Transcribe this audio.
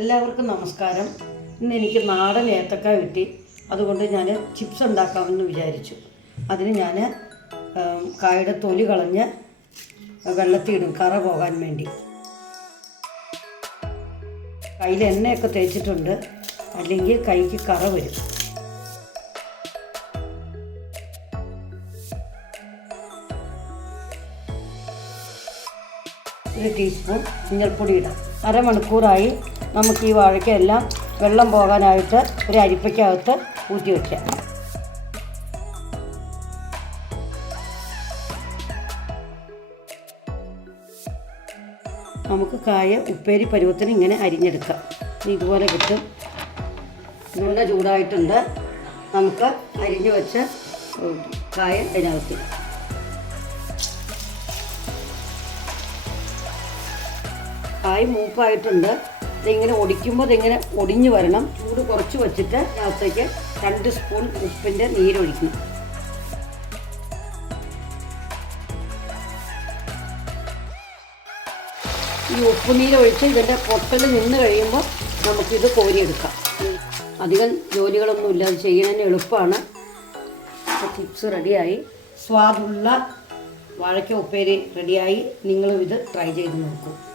എല്ലാവർക്കും നമസ്കാരം. ഇന്ന് എനിക്ക് നാടൻ ഏത്തക്ക കിട്ടി. അതുകൊണ്ട് ഞാൻ ചിപ്സ് ഉണ്ടാക്കാമെന്ന് വിചാരിച്ചു. അതിന് ഞാൻ കായുടെ തൊലി കളഞ്ഞ് വെള്ളത്തിയിടും കറ പോകാൻ വേണ്ടി. കയ്യിൽ എണ്ണയൊക്കെ തേച്ചിട്ടുണ്ട്. അല്ലെങ്കിൽ കൈക്ക് കറ വരും. ഒരു ടീസ്പൂൺ മഞ്ഞൾപ്പൊടി ഇടാം. അരമണിക്കൂറായി നമുക്ക് ഈ വാഴയ്ക്കെല്ലാം വെള്ളം പോകാനായിട്ട് ഒരു അരിപ്പയ്ക്കകത്ത് ഊറ്റി വയ്ക്കാം നമുക്ക് കായ ഉപ്പേരി പരുവത്തിന് ഇങ്ങനെ അരിഞ്ഞെടുക്കാം. ഇതുപോലെ കിട്ടും. നല്ല ചൂടായിട്ടുണ്ട്. നമുക്ക് അരിഞ്ഞു വെച്ച കായ അതിനകത്ത് കായ് മൂപ്പായിട്ടുണ്ട്. ഇതിങ്ങനെ ഒടിക്കുമ്പോൾ ഇതിങ്ങനെ ഒടിഞ്ഞു വരണം. ചൂട് കുറച്ച് വെച്ചിട്ട് അതിനകത്തേക്ക് രണ്ട് സ്പൂൺ ഉപ്പിന്റെ നീരൊഴിക്കണം. ഈ ഉപ്പ് നീരൊഴിച്ച് ഇതിന്റെ പൊട്ടൽ നിന്ന് കഴിയുമ്പോൾ നമുക്കിത് കോരിയെടുക്കാം. അധികം ജോലികളൊന്നുമില്ല അത് തന്നെ എളുപ്പമാണ്. ചിപ്സ് റെഡിയായി. സ്വാദുള്ള വാഴയ്ക്ക ഉപ്പേരി റെഡിയായി. നിങ്ങളും ഇത് ട്രൈ ചെയ്ത് നോക്കൂ.